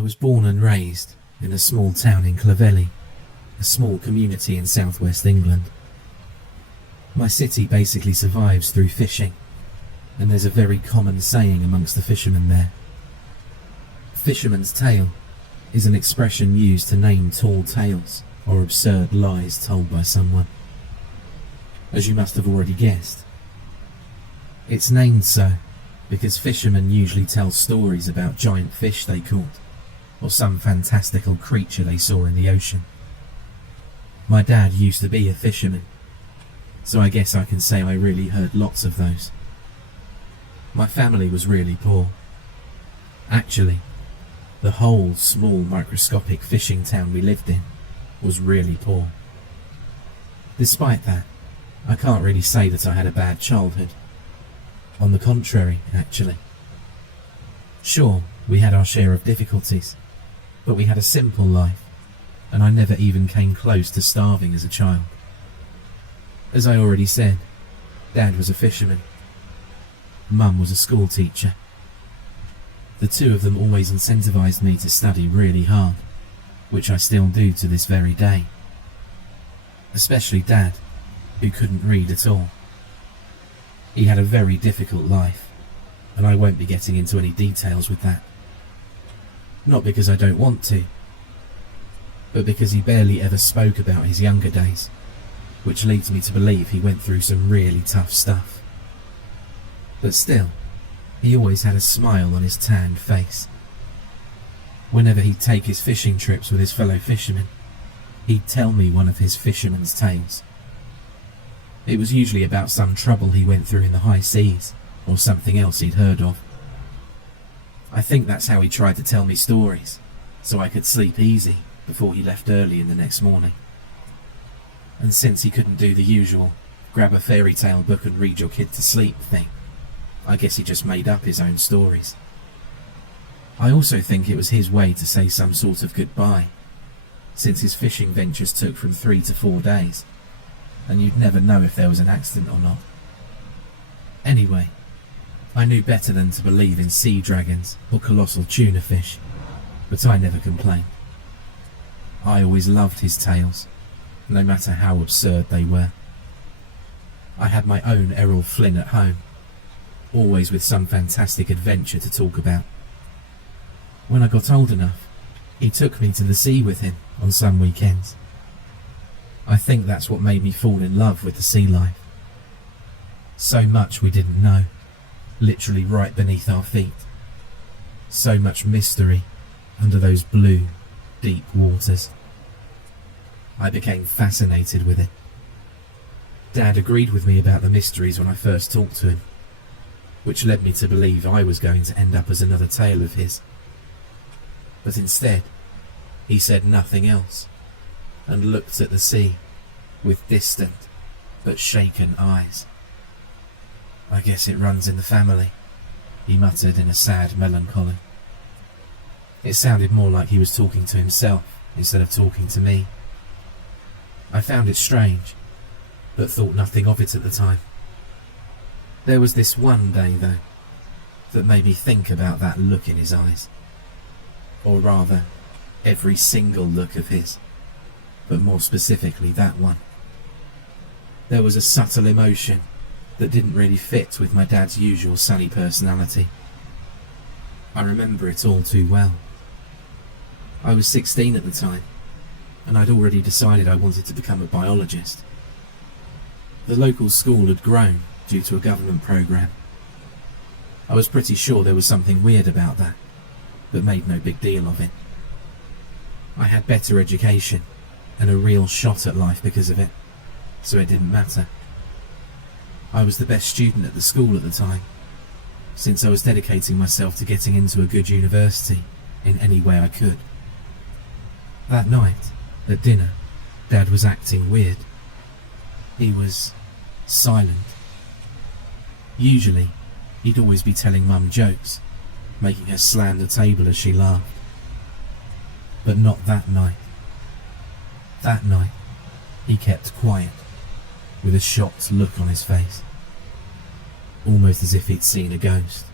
I was born and raised in a small town in Clovelly, a small community in southwest England. My city basically survives through fishing, and there's a very common saying amongst the fishermen there. Fisherman's tale is an expression used to name tall tales or absurd lies told by someone. As you must have already guessed, it's named so because fishermen usually tell stories about giant fish they caught, or some fantastical creature they saw in the ocean. My dad used to be a fisherman, so I guess I can say I really heard lots of those. My family was really poor. Actually, the whole small microscopic fishing town we lived in was really poor. Despite that, I can't really say that I had a bad childhood. On the contrary, actually. Sure, we had our share of difficulties, but we had a simple life, and I never even came close to starving as a child. As I already said, Dad was a fisherman. Mum was a school teacher. The two of them always incentivized me to study really hard, which I still do to this very day. Especially Dad, who couldn't read at all. He had a very difficult life, and I won't be getting into any details with that. Not because I don't want to, but because he barely ever spoke about his younger days, which leads me to believe he went through some really tough stuff. But still, he always had a smile on his tanned face. Whenever he'd take his fishing trips with his fellow fishermen, he'd tell me one of his fisherman's tales. It was usually about some trouble he went through in the high seas, or something else he'd heard of. I think that's how he tried to tell me stories, so I could sleep easy before he left early in the next morning. And since he couldn't do the usual, grab a fairy tale book and read your kid to sleep thing, I guess he just made up his own stories. I also think it was his way to say some sort of goodbye, since his fishing ventures took from 3 to 4 days, and you'd never know if there was an accident or not. Anyway, I knew better than to believe in sea dragons or colossal tuna fish, but I never complained. I always loved his tales, no matter how absurd they were. I had my own Errol Flynn at home, always with some fantastic adventure to talk about. When I got old enough, he took me to the sea with him on some weekends. I think that's what made me fall in love with the sea life. So much we didn't know, literally right beneath our feet. So much mystery under those blue, deep waters. I became fascinated with it. Dad agreed with me about the mysteries when I first talked to him, which led me to believe I was going to end up as another tale of his. But instead, he said nothing else, and looked at the sea with distant but shaken eyes. I guess it runs in the family, he muttered in a sad melancholy. It sounded more like he was talking to himself instead of talking to me. I found it strange, but thought nothing of it at the time. There was this one day, though, that made me think about that look in his eyes. Or rather, every single look of his, but more specifically that one. There was a subtle emotion that didn't really fit with my dad's usual sunny personality. I remember it all too well. I was 16 at the time, and I'd already decided I wanted to become a biologist. The local school had grown due to a government program. I was pretty sure there was something weird about that, but made no big deal of it. I had better education and a real shot at life because of it, so it didn't matter. I was the best student at the school at the time, since I was dedicating myself to getting into a good university in any way I could. That night, at dinner, Dad was acting weird. He was silent. Usually, he'd always be telling Mum jokes, making her slam the table as she laughed. But not that night. That night, he kept quiet, with a shocked look on his face, almost as if he'd seen a ghost.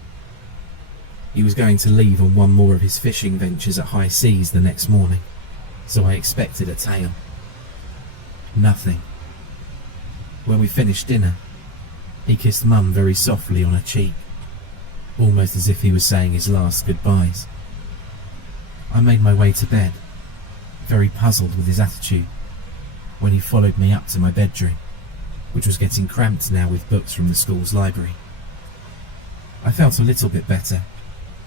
He was going to leave on one more of his fishing ventures at high seas the next morning, so I expected a tale. Nothing. When we finished dinner, he kissed Mum very softly on her cheek, almost as if he was saying his last goodbyes. I made my way to bed, very puzzled with his attitude, when he followed me up to my bedroom, which was getting cramped now with books from the school's library. I felt a little bit better,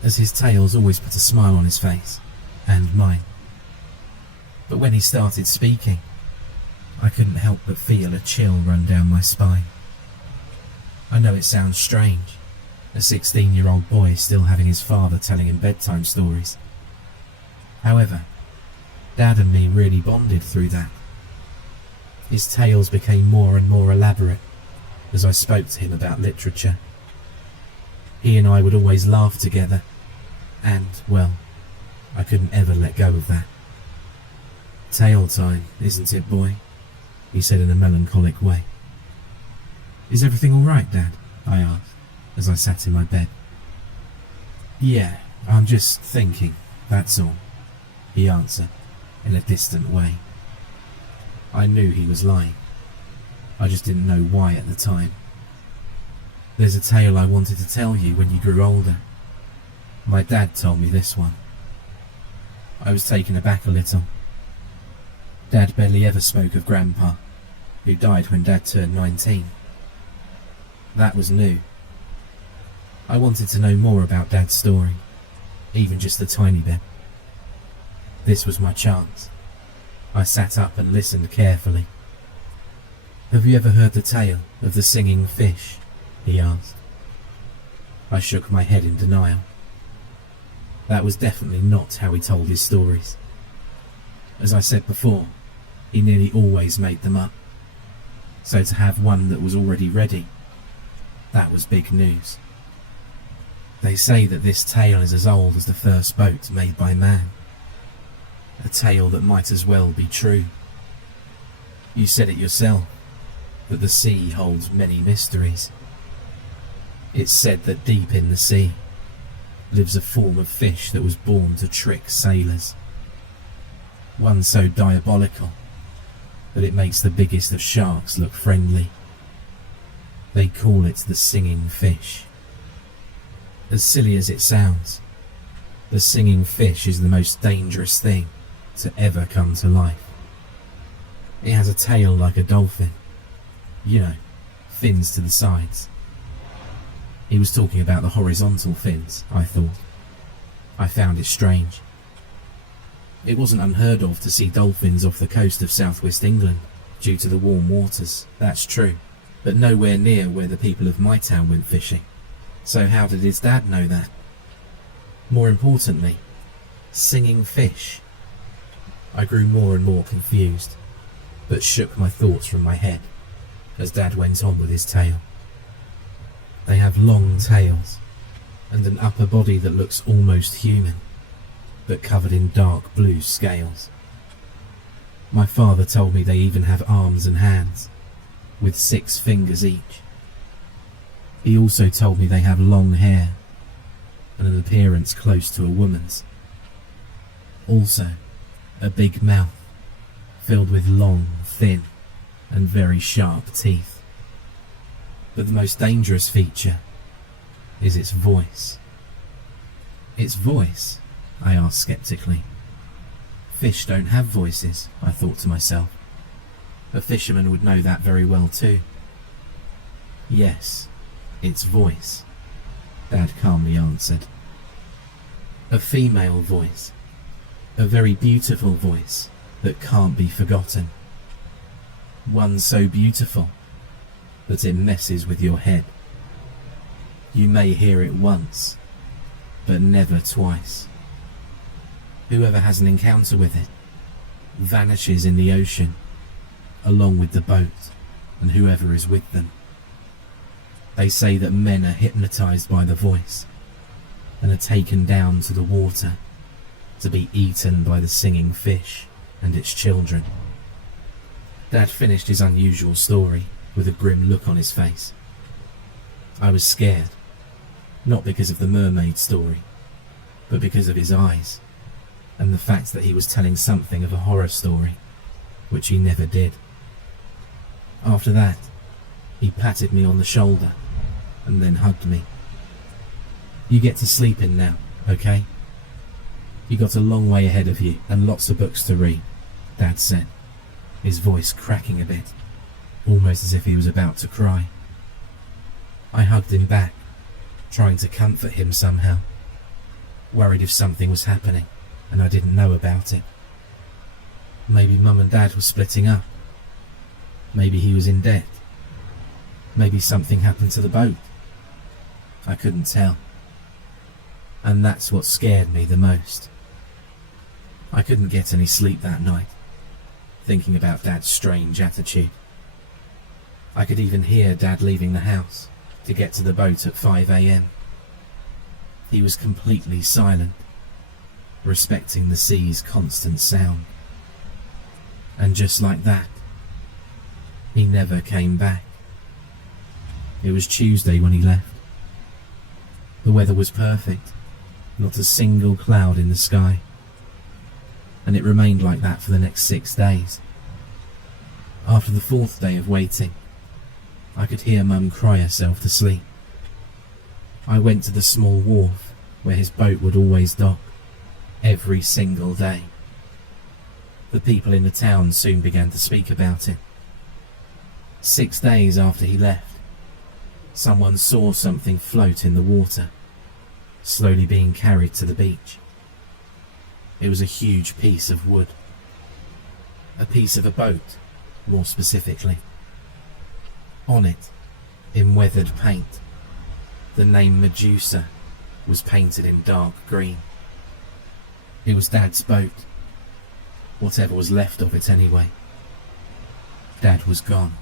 as his tales always put a smile on his face, and mine. But when he started speaking, I couldn't help but feel a chill run down my spine. I know it sounds strange, a 16-year-old boy still having his father telling him bedtime stories. However, Dad and me really bonded through that. His tales became more and more elaborate as I spoke to him about literature. He and I would always laugh together, and, well, I couldn't ever let go of that. "Tale time, isn't it, boy?" he said in a melancholic way. "Is everything all right, Dad?" I asked, as I sat in my bed. "Yeah, I'm just thinking, that's all," he answered, in a distant way. I knew he was lying. I just didn't know why at the time. "There's a tale I wanted to tell you when you grew older. My dad told me this one." I was taken aback a little. Dad barely ever spoke of Grandpa, who died when Dad turned 19. That was new. I wanted to know more about Dad's story, even just a tiny bit. This was my chance. I sat up and listened carefully. "Have you ever heard the tale of the singing fish?" he asked. I shook my head in denial. That was definitely not how he told his stories. As I said before, he nearly always made them up. So to have one that was already ready, that was big news. They say that this tale is as old as the first boat made by man. A tale that might as well be true. You said it yourself, that the sea holds many mysteries. It's said that deep in the sea lives a form of fish that was born to trick sailors. One so diabolical that it makes the biggest of sharks look friendly. They call it the singing fish. As silly as it sounds, the singing fish is the most dangerous thing to ever come to life. It has a tail like a dolphin. You know, fins to the sides. He was talking about the horizontal fins, I thought. I found it strange. It wasn't unheard of to see dolphins off the coast of southwest England due to the warm waters, that's true, but nowhere near where the people of my town went fishing. So how did his dad know that? More importantly, singing fish. I grew more and more confused, but shook my thoughts from my head as Dad went on with his tale. They have long tails and an upper body that looks almost human, but covered in dark blue scales. My father told me they even have arms and hands, with 6 fingers each. He also told me they have long hair and an appearance close to a woman's. Also, a big mouth filled with long, thin, and very sharp teeth. But the most dangerous feature is its voice. Its voice? I asked skeptically. Fish don't have voices, I thought to myself. A fisherman would know that very well too. Yes, its voice, Dad calmly answered. A female voice. A very beautiful voice that can't be forgotten. One so beautiful that it messes with your head. You may hear it once, but never twice. Whoever has an encounter with it vanishes in the ocean, along with the boat and whoever is with them. They say that men are hypnotized by the voice and are taken down to the water to be eaten by the singing fish and its children. Dad finished his unusual story with a grim look on his face. I was scared, not because of the mermaid story, but because of his eyes, and the fact that he was telling something of a horror story, which he never did. After that, he patted me on the shoulder and then hugged me. "You get to sleep in now, okay? You got a long way ahead of you and lots of books to read," Dad said, his voice cracking a bit, almost as if he was about to cry. I hugged him back, trying to comfort him somehow, worried if something was happening and I didn't know about it. Maybe Mum and Dad were splitting up. Maybe he was in debt. Maybe something happened to the boat. I couldn't tell. And that's what scared me the most. I couldn't get any sleep that night, thinking about Dad's strange attitude. I could even hear Dad leaving the house to get to the boat at 5 a.m. He was completely silent, respecting the sea's constant sound. And just like that, he never came back. It was Tuesday when he left. The weather was perfect, not a single cloud in the sky. And it remained like that for the next 6 days. After the 4th day of waiting, I could hear Mum cry herself to sleep. I went to the small wharf where his boat would always dock, every single day. The people in the town soon began to speak about it. 6 days after he left, someone saw something float in the water, slowly being carried to the beach. It was a huge piece of wood. A piece of a boat, more specifically. On it, in weathered paint, the name Medusa was painted in dark green. It was Dad's boat. Whatever was left of it anyway. Dad was gone.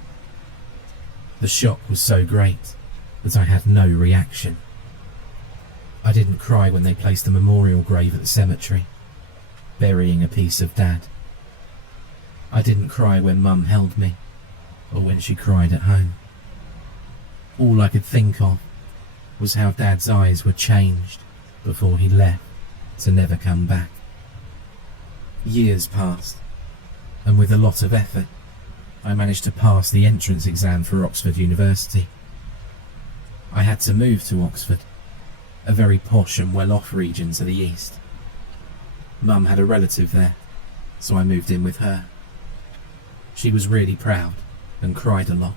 The shock was so great that I had no reaction. I didn't cry when they placed a memorial grave at the cemetery, burying a piece of Dad. I didn't cry when Mum held me, or when she cried at home. All I could think of was how Dad's eyes were changed before he left to never come back. Years passed, and with a lot of effort, I managed to pass the entrance exam for Oxford University. I had to move to Oxford, a very posh and well-off region to the east. Mum had a relative there, so I moved in with her. She was really proud and cried a lot.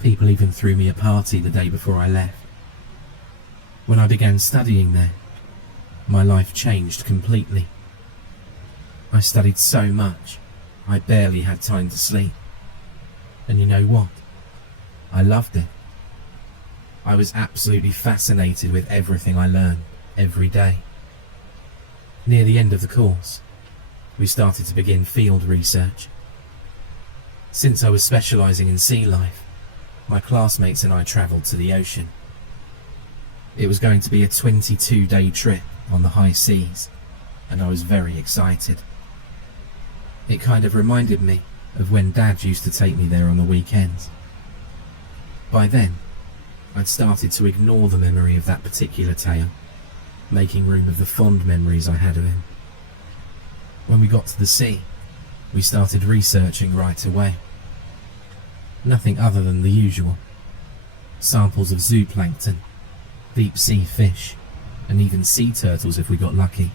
People even threw me a party the day before I left. When I began studying there, my life changed completely. I studied so much, I barely had time to sleep. And you know what? I loved it. I was absolutely fascinated with everything I learned every day. Near the end of the course, we started to begin field research. Since I was specialising in sea life, my classmates and I travelled to the ocean. It was going to be a 22-day trip on the high seas, and I was very excited. It kind of reminded me of when Dad used to take me there on the weekends. By then, I'd started to ignore the memory of that particular tale, making room of the fond memories I had of him. When we got to the sea, we started researching right away. Nothing other than the usual. Samples of zooplankton, deep sea fish, and even sea turtles if we got lucky.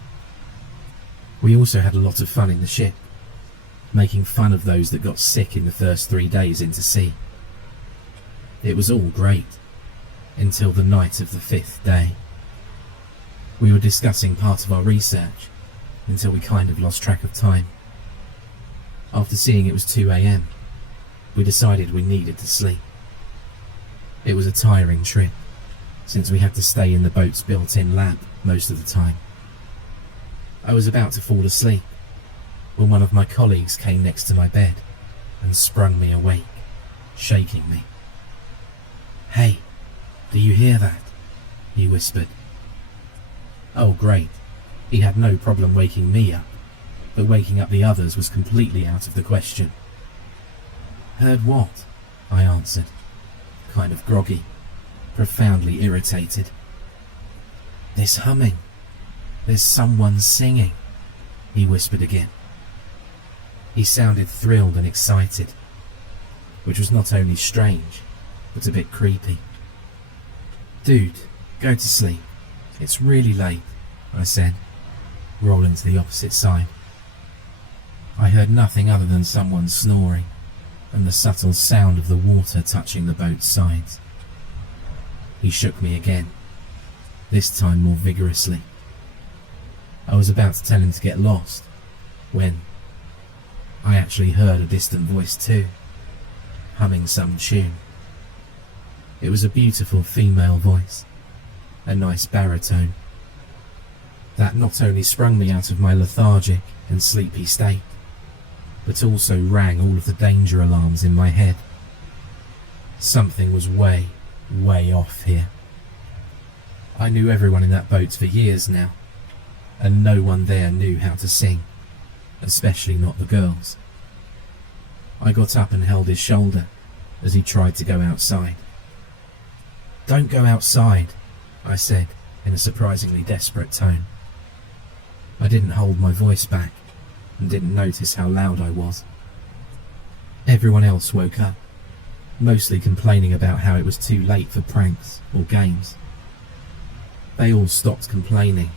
We also had a lot of fun in the ship, making fun of those that got sick in the first 3 days into sea. It was all great, until the night of the 5th day. We were discussing part of our research until we kind of lost track of time. After seeing it was 2 a.m, we decided we needed to sleep. It was a tiring trip, since we had to stay in the boat's built-in lab most of the time. I was about to fall asleep when one of my colleagues came next to my bed and sprung me awake, shaking me. "Hey, do you hear that?" he whispered. Oh great, he had no problem waking me up, but waking up the others was completely out of the question. "Heard what?" I answered, kind of groggy, profoundly irritated. "This humming," "There's someone singing," he whispered again. He sounded thrilled and excited, which was not only strange, but a bit creepy. "Dude, go to sleep. It's really late," I said, rolling to the opposite side. I heard nothing other than someone snoring and the subtle sound of the water touching the boat's sides. He shook me again, this time more vigorously. I was about to tell him to get lost, when I actually heard a distant voice too, humming some tune. It was a beautiful female voice, a nice baritone, that not only sprung me out of my lethargic and sleepy state, but also rang all of the danger alarms in my head. Something was way, way off here. I knew everyone in that boat for years now, and no one there knew how to sing, especially not the girls. I got up and held his shoulder as he tried to go outside. "Don't go outside," I said in a surprisingly desperate tone. I didn't hold my voice back and didn't notice how loud I was. Everyone else woke up, mostly complaining about how it was too late for pranks or games. They all stopped complaining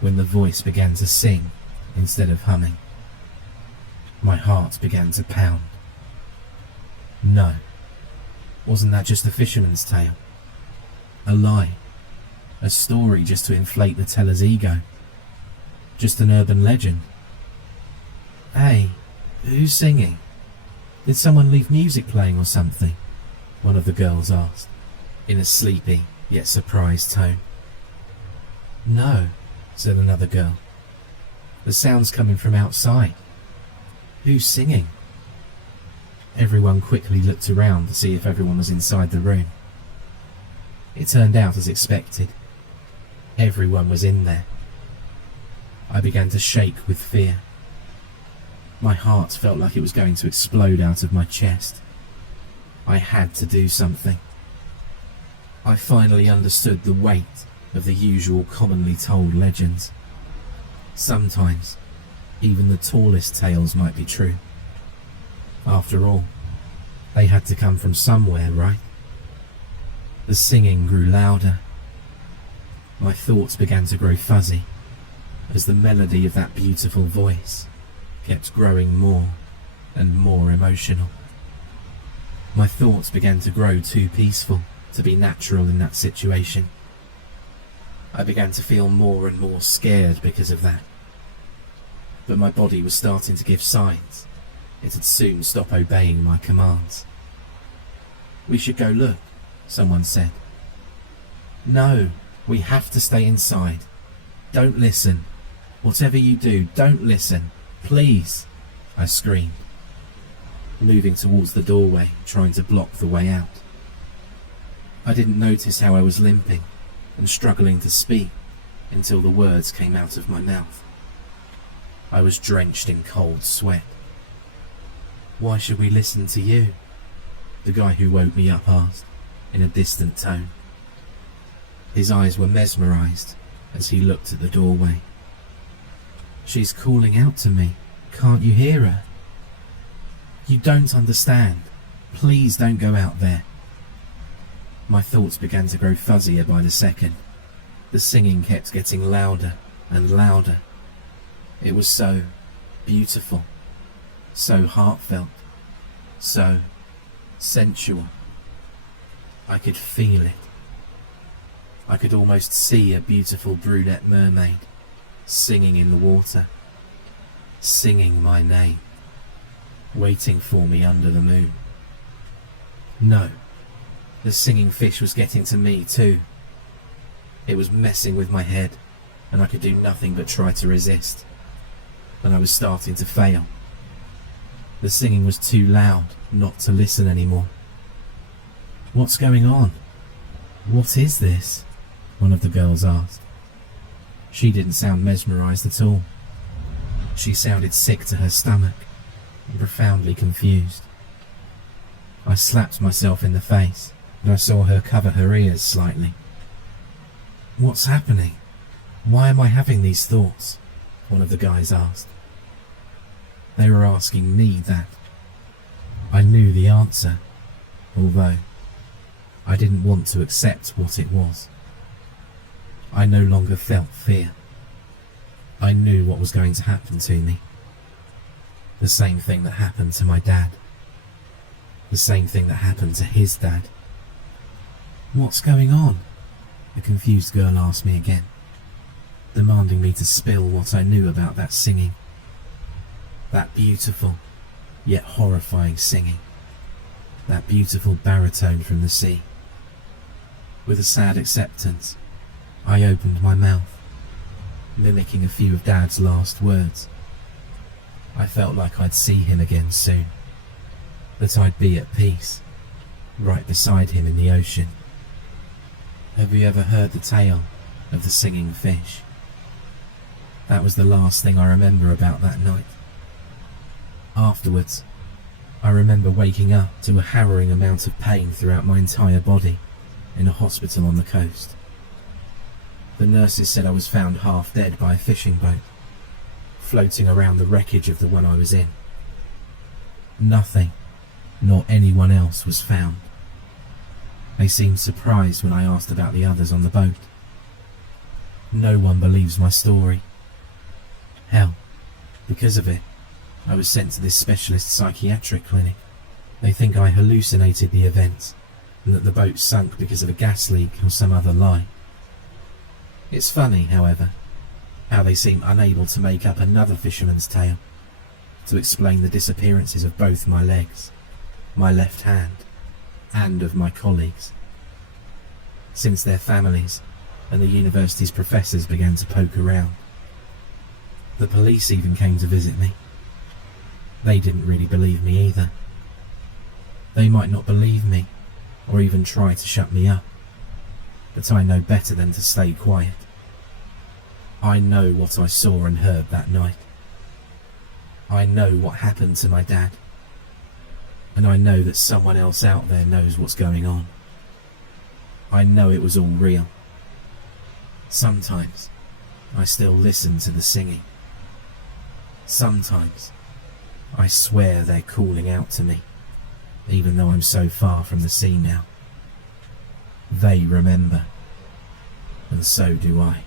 when the voice began to sing instead of humming. My heart began to pound. No, wasn't that just a fisherman's tale? A lie, a story just to inflate the teller's ego, just an urban legend. "Hey, who's singing? Did someone leave music playing or something?" one of the girls asked, in a sleepy yet surprised tone. "No," said another girl. "The sound's coming from outside. Who's singing?" Everyone quickly looked around to see if everyone was inside the room. It turned out as expected. Everyone was in there. I began to shake with fear. My heart felt like it was going to explode out of my chest. I had to do something. I finally understood the weight of the usual commonly told legends. Sometimes, even the tallest tales might be true. After all, they had to come from somewhere, right? The singing grew louder. My thoughts began to grow fuzzy as the melody of that beautiful voice kept growing more and more emotional. My thoughts began to grow too peaceful to be natural in that situation. I began to feel more and more scared because of that. But my body was starting to give signs. It had soon stopped obeying my commands. "We should go look," someone said. "No, we have to stay inside. Don't listen. Whatever you do, don't listen. Please," I screamed, moving towards the doorway, trying to block the way out. I didn't notice how I was limping and struggling to speak until the words came out of my mouth. I was drenched in cold sweat. "Why should we listen to you?" the guy who woke me up asked, in a distant tone. His eyes were mesmerized as he looked at the doorway. "She's calling out to me. Can't you hear her?" "You don't understand. Please don't go out there." My thoughts began to grow fuzzier by the second. The singing kept getting louder and louder. It was so beautiful, so heartfelt, so sensual. I could feel it. I could almost see a beautiful brunette mermaid singing in the water, singing my name, waiting for me under the moon. No, the singing fish was getting to me too. It was messing with my head, and I could do nothing but try to resist. And I was starting to fail. The singing was too loud not to listen anymore. "What's going on? What is this?" one of the girls asked. She didn't sound mesmerized at all. She sounded sick to her stomach and profoundly confused. I slapped myself in the face and I saw her cover her ears slightly. "What's happening? "Why am I having these thoughts?" one of the guys asked. They were asking me that. I knew the answer, although I didn't want to accept what it was. I no longer felt fear. I knew what was going to happen to me. The same thing that happened to my dad. The same thing that happened to his dad. "What's going on?" the confused girl asked me again, demanding me to spill what I knew about that singing. That beautiful, yet horrifying singing. That beautiful baritone from the sea. With a sad acceptance, I opened my mouth, mimicking a few of Dad's last words. I felt like I'd see him again soon, that I'd be at peace, right beside him in the ocean. Have you ever heard the tale of the singing fish? That was the last thing I remember about that night. Afterwards, I remember waking up to a harrowing amount of pain throughout my entire body in a hospital on the coast. The nurses said I was found half dead by a fishing boat, floating around the wreckage of the one I was in. Nothing, nor anyone else, was found. They seemed surprised when I asked about the others on the boat. No one believes my story. Hell, because of it, I was sent to this specialist psychiatric clinic. They think I hallucinated the events and that the boat sunk because of a gas leak or some other lie. It's funny, however, how they seem unable to make up another fisherman's tale to explain the disappearances of both my legs, my left hand, and of my colleagues. Since their families and the university's professors began to poke around. The police even came to visit me. They didn't really believe me either. They might not believe me, or even try to shut me up, but I know better than to stay quiet. I know what I saw and heard that night. I know what happened to my dad. And I know that someone else out there knows what's going on. I know it was all real. Sometimes I still listen to the singing. Sometimes I swear they're calling out to me, even though I'm so far from the sea now. They remember, and so do I.